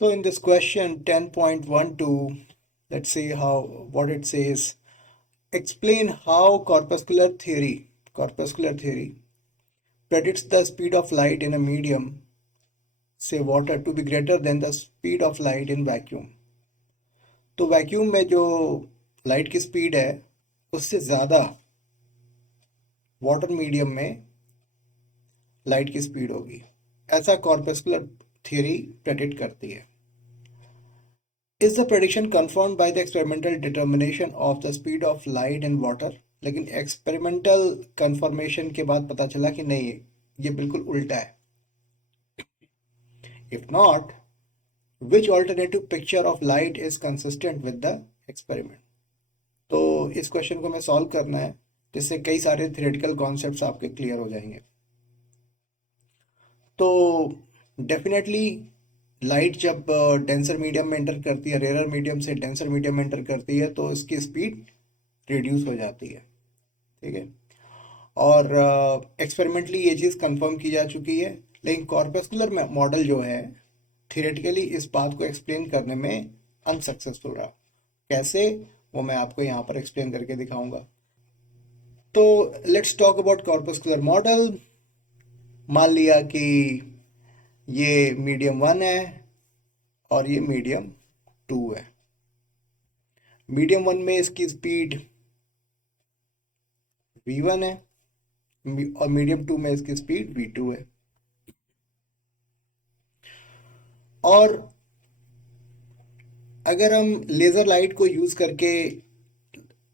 So in this question 10.12, let's see what it says. Explain how corpuscular theory predicts the speed of light in a medium, say water, to be greater than the speed of light in vacuum. तो vacuum में जो light की speed है उससे ज़्यादा water medium में light की speed होगी, ऐसा कॉर्पस्कुलर थ्योरी प्रेडिक्ट करती है. Is the prediction confirmed by the experimental determination of the speed of light in water? लेकिन एक्सपेरिमेंटल कंफर्मेशन के बाद पता चला कि नहीं, ये बिल्कुल उल्टा है. If not, which alternative picture of light is consistent with the experiment? तो इस क्वेश्चन को मैं सॉल्व करना है जिससे कई सारे थियोरेटिकल कॉन्सेप्ट्स आपके क्लियर हो जाएंगे. तो डेफिनेटली लाइट जब डेंसर मीडियम में एंटर करती है, रेयर मीडियम से डेंसर मीडियम में एंटर करती है, तो इसकी स्पीड रिड्यूस हो जाती है. ठीक है, और एक्सपेरिमेंटली ये चीज़ कंफर्म की जा चुकी है. लेकिन कॉर्पस्कुलर मॉडल जो है थियोरेटिकली इस बात को एक्सप्लेन करने में अनसक्सेसफुल रहा. कैसे, वो मैं आपको यहाँ पर एक्सप्लेन करके दिखाऊंगा. तो let's talk about corpuscular model. मान लिया कि ये मीडियम 1 है और ये मीडियम 2 है. मीडियम 1 में इसकी स्पीड v1 है और मीडियम 2 में इसकी स्पीड v2 है. और अगर हम लेज़र लाइट को यूज़ करके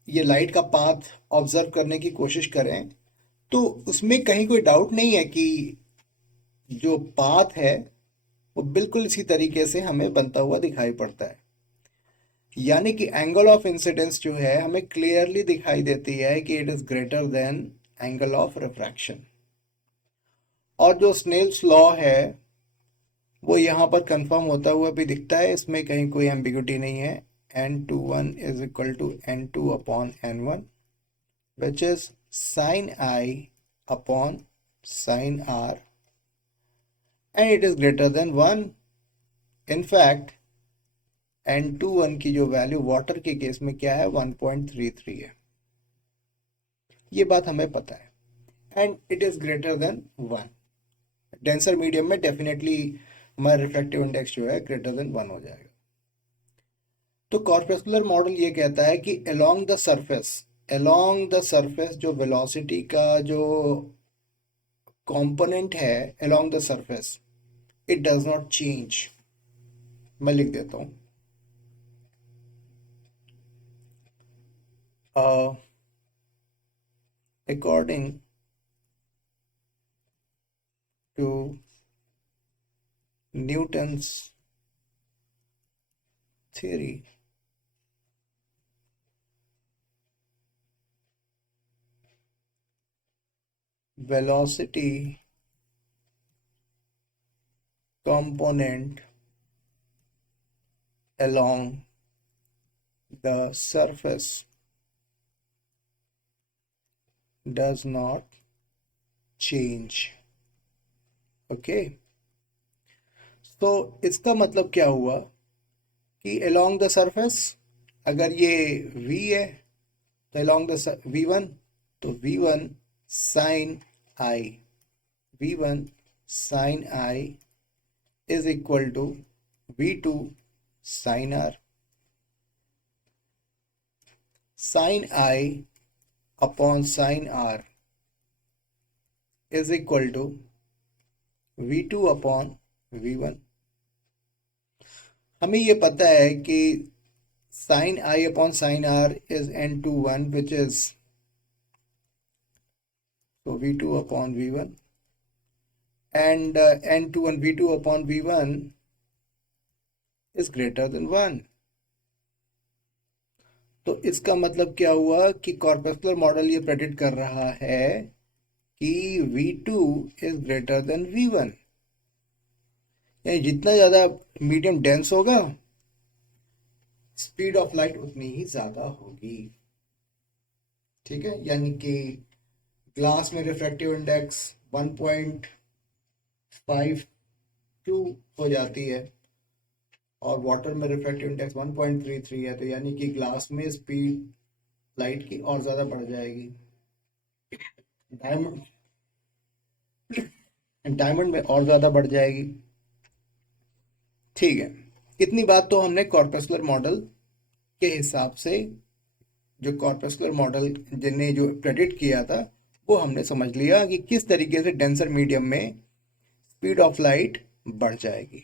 ये लाइट का पाथ ऑब्जर्व करने की कोशिश करें तो उसमें कहीं कोई डाउट नहीं है कि जो पाथ है वो बिल्कुल इसी तरीके से हमें बनता हुआ दिखाई पड़ता है. यानी कि एंगल ऑफ इंसिडेंस जो है हमें क्लियरली दिखाई देती है कि it is greater than angle of refraction. और जो स्नेल्स लॉ है वो यहाँ पर कंफर्म होता हुआ भी दिखता है, इसमें कहीं कोई एम्बिग्यूटी नहीं है. n21 is equal to n2 upon n1 which is sin I upon sin R and it is greater than 1. In fact n21 की जो वैल्यू वाटर के केस में क्या है, 1.33 है. ये बात हमें पता है. And it is greater than 1. Denser medium में डेफिनेटली हमारा रिफ्रैक्टिव इंडेक्स जो है ग्रेटर देन 1 हो जाएगा. तो कॉर्पस्कुलर मॉडल ये कहता है कि अलोंग द सरफेस जो वेलोसिटी का जो कंपोनेंट है along the surface, it does not change. मैं लिख देता हूं, according to Newton's theory, velocity component along the surface does not change. Okay, तो इसका मतलब क्या हुआ कि along the surface अगर ये v है तो along the v1, तो v1 sin I is equal to v2 sin R. sin I upon sin R is equal to v2 upon v1. हमें ये पता है कि sin I upon sin R is n21 which is so v2 upon v1 and n21 v2 upon v1 is greater than 1. तो इसका मतलब क्या हुआ कि कॉर्पस्कुलर मॉडल ये प्रेडिक्ट कर रहा है कि v2 is greater than v1. यानी जितना ज़्यादा मीडियम डेंस होगा स्पीड ऑफ लाइट उतनी ही ज़्यादा होगी. ठीक है, यानी कि ग्लास में रिफ्रैक्टिव इंडेक्स 1.52 हो जाती है और वाटर में रिफ्रैक्टिव इंडेक्स 1.33 है, तो यानी कि ग्लास में स्पीड लाइट की और ज़्यादा बढ़ जाएगी। डायमंड डायमंड में और ज़्यादा बढ़ जाएगी। ठीक है, इतनी बात तो हमने कॉर्पस्कुलर मॉडल के हिसाब से, जो कॉर्पस्कुलर मॉडल जिनने जो प्रेडिक्ट किया था, वो हमने समझ लिया कि किस तरीके से डेंसर मीडियम में स्पीड ऑफ लाइट बढ़ जाएगी।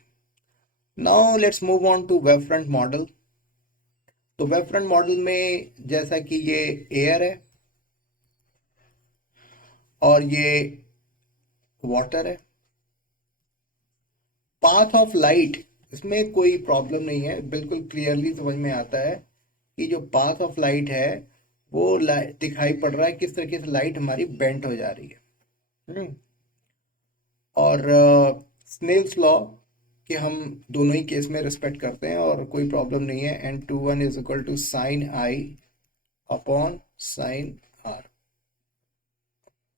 Now let's move on to wave front model. तो वेव फ्रंट मॉडल में जैसा कि ये एयर है और ये वाटर है, पाथ ऑफ लाइट इसमें कोई प्रॉब्लम नहीं है, बिल्कुल क्लियरली समझ में आता है कि जो पाथ ऑफ लाइट है वो दिखाई पड़ रहा है किस तरीके से लाइट हमारी बेंट हो जा रही है। हम्म। और स्नेल्स लॉ कि हम दोनों ही केस में रिस्पेक्ट करते हैं और कोई प्रॉब्लम नहीं है। n21 is equal to sine I upon sine R.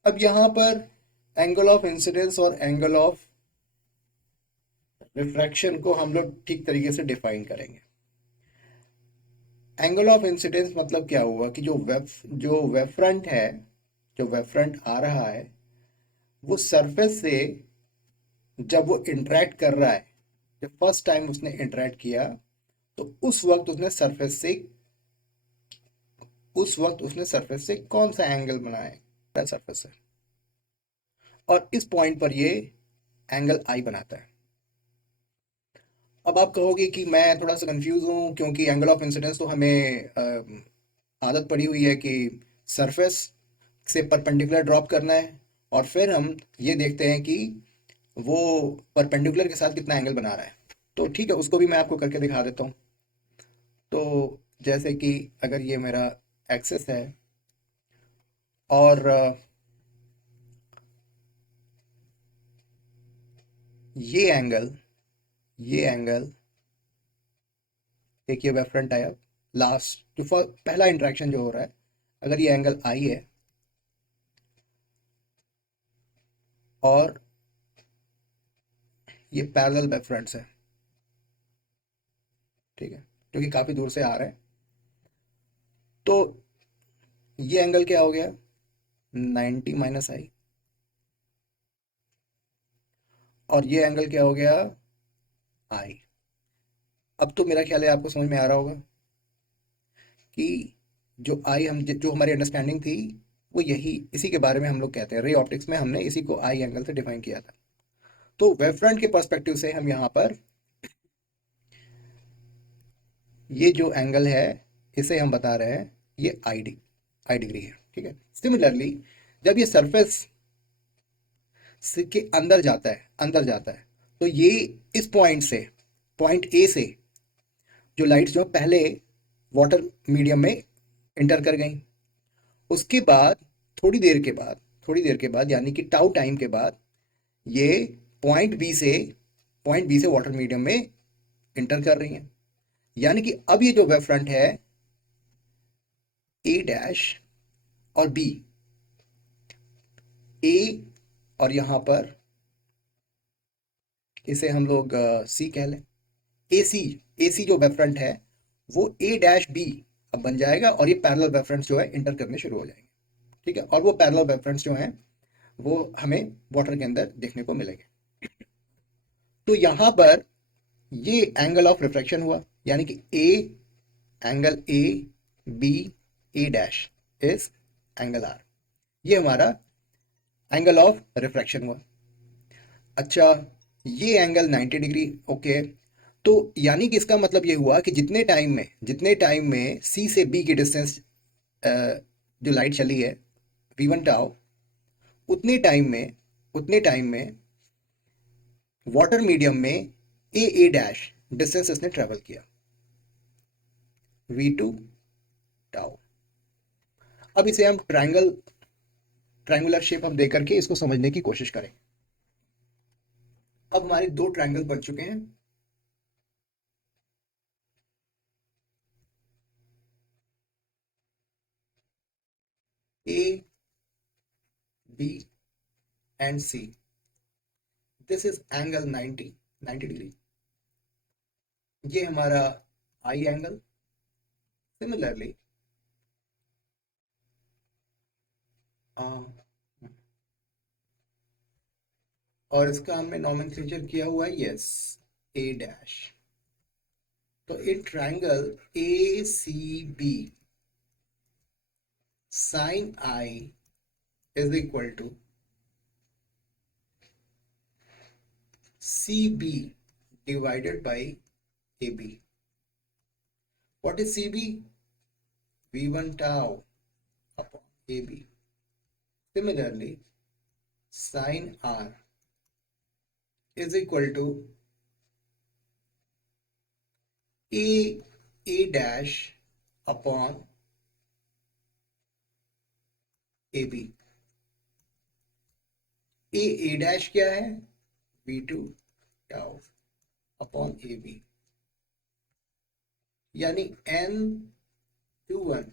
अब यहाँ पर एंगल ऑफ इंसिडेंस और एंगल ऑफ रिफ्रैक्शन को हम लोग ठीक तरीके से डिफाइन करेंगे। एंगल ऑफ इंसिडेंस मतलब क्या हुआ कि जो वेव फ्रंट है, जो वेव फ्रंट आ रहा है, वो सरफेस से जब वो इंटरेक्ट कर रहा है, जब फर्स्ट टाइम उसने इंटरेक्ट किया, तो उस वक्त उसने सरफेस से कौन सा एंगल बनाया सरफेस से, और इस पॉइंट पर ये एंगल आई बनाता है। अब आप कहोगे कि मैं थोड़ा सा कंफ्यूज हूँ, क्योंकि एंगल ऑफ इंसिडेंस तो हमें आदत पड़ी हुई है कि सरफेस से परपेंडिकुलर ड्रॉप करना है और फिर हम ये देखते हैं कि वो परपेंडिकुलर के साथ कितना एंगल बना रहा है। तो ठीक है, उसको भी मैं आपको करके दिखा देता हूँ। तो जैसे कि अगर ये मेरा एक्सिस है और ये एंगल ये एंगल एक ये वेव फ्रंट आया, लास्ट जो पहला इंटरेक्शन जो हो रहा है, अगर ये एंगल आई है और ये पैरेलल वेव फ्रंट्स है, ठीक है, जो कि काफ़ी दूर से आ रहा है, तो ये एंगल क्या हो गया, 90 माइनस आई, और ये एंगल क्या हो गया, आई। अब तो मेरा ख्याल है आपको समझ में आ रहा होगा कि जो आई हम जो हमारी अंडरस्टैंडिंग थी, वो यही इसी के बारे में हम लोग कहते हैं, रे ऑप्टिक्स में हमने इसी को आई एंगल से डिफाइन किया था। तो वेव फ्रंट के पर्सपेक्टिव से हम यहाँ पर ये जो एंगल है इसे हम बता रहे हैं ये आई डिग्री है, ठीक है। सिमिलरली जब ये सरफेस के अंदर जाता है तो ये इस पॉइंट से, पॉइंट ए से जो लाइट्स जो पहले वाटर मीडियम में इंटर कर गई, उसके बाद थोड़ी देर के बाद यानी कि टाउ टाइम के बाद ये पॉइंट बी से वाटर मीडियम में इंटर कर रही हैं। यानी कि अब ये जो वेव फ्रंट है ए डैश और बी, ए और यहां पर इसे हम लोग सी कह लें, ए सी, जो वेव फ्रंट है वो ए डैश बी अब बन जाएगा, और ये पैरेलल वेव फ्रंट्स जो है इंटर करने शुरू हो जाएंगे, ठीक है। और वो पैरेलल वेव फ्रंट्स जो हैं वो हमें वाटर के अंदर देखने को मिलेंगे। तो यहां पर ये एंगल ऑफ रिफ्रैक्शन हुआ, यानी कि A angle A B A dash is angle R, ये हमारा एंगल ऑफ रिफ्रैक्शन हुआ। अच्छा, ये एंगल 90 डिग्री, ओके। तो यानी कि इसका मतलब ये हुआ कि जितने टाइम में सी से बी की डिस्टेंस जो लाइट चली है v1 टाउ, उतने टाइम में वाटर मीडियम में ए डैश डिस्टेंस इसने ट्रेवल किया, v2 टाउ। अब इसे हम ट्रायंगुलर शेप हम दे करके इसको समझने की कोशिश करें। अब हमारे दो ट्रायंगल बन चुके हैं, A B and C. This is angle 90 degree, ये हमारा आई एंगल। सिमिलरली और इसका हमने नॉमेनक्लेचर किया हुआ है, यस, ए डैश। तो in triangle A C B sine I is equal to C B divided by AB. What is CB? V1 tau upon AB. Similarly, sin R is equal to A dash upon AB. A dash क्या है? V2 tau upon AB. यानी N21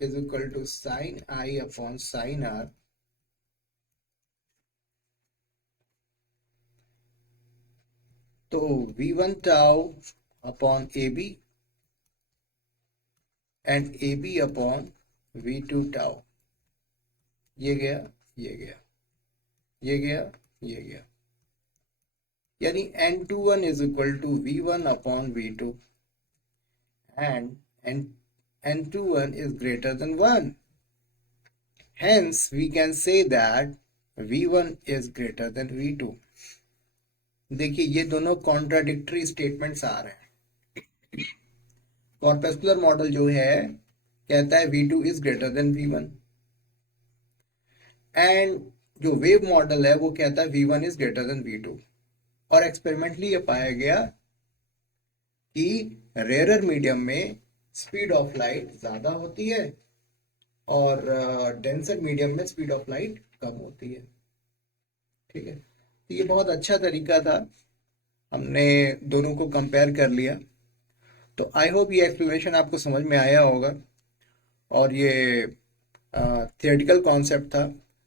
is equal to sin I upon sin R तो V1 tau upon AB and AB upon V2 tau, ये गया, ये गया, ये गया, ये गया, यानी N21 is equal to V1 upon V2 and N21 is greater than 1. Hence, we can say that V1 is greater than V2. देखिए ये दोनों कॉन्ट्राडिक्टरी स्टेटमेंट्स आ रहे हैं। कॉर्पस्कुलर मॉडल जो है कहता है V2 is greater than V1 and जो वेव मॉडल है वो कहता है V1 is greater than V2। और एक्सपेरिमेंटली ये पाया गया कि रेयर मीडियम में स्पीड ऑफ लाइट ज्यादा होती है और डेंसर मीडियम में स्पीड ऑफ लाइट कम होती है। ठीक है, तो ये बहुत अच्छा तरीका था, हमने दोनों को कंपेयर कर लिया। तो आई होप ये एक्सप्लेनेशन आपको समझ में आया होगा और ये थियोरेटिकल कॉन्सेप्ट था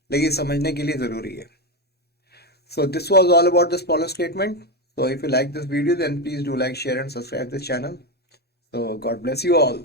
लेकिन समझने के लिए ज़रूरी है। So this was all about this problem statement. So if you like this video then please do like, share and subscribe this channel. So God bless you all.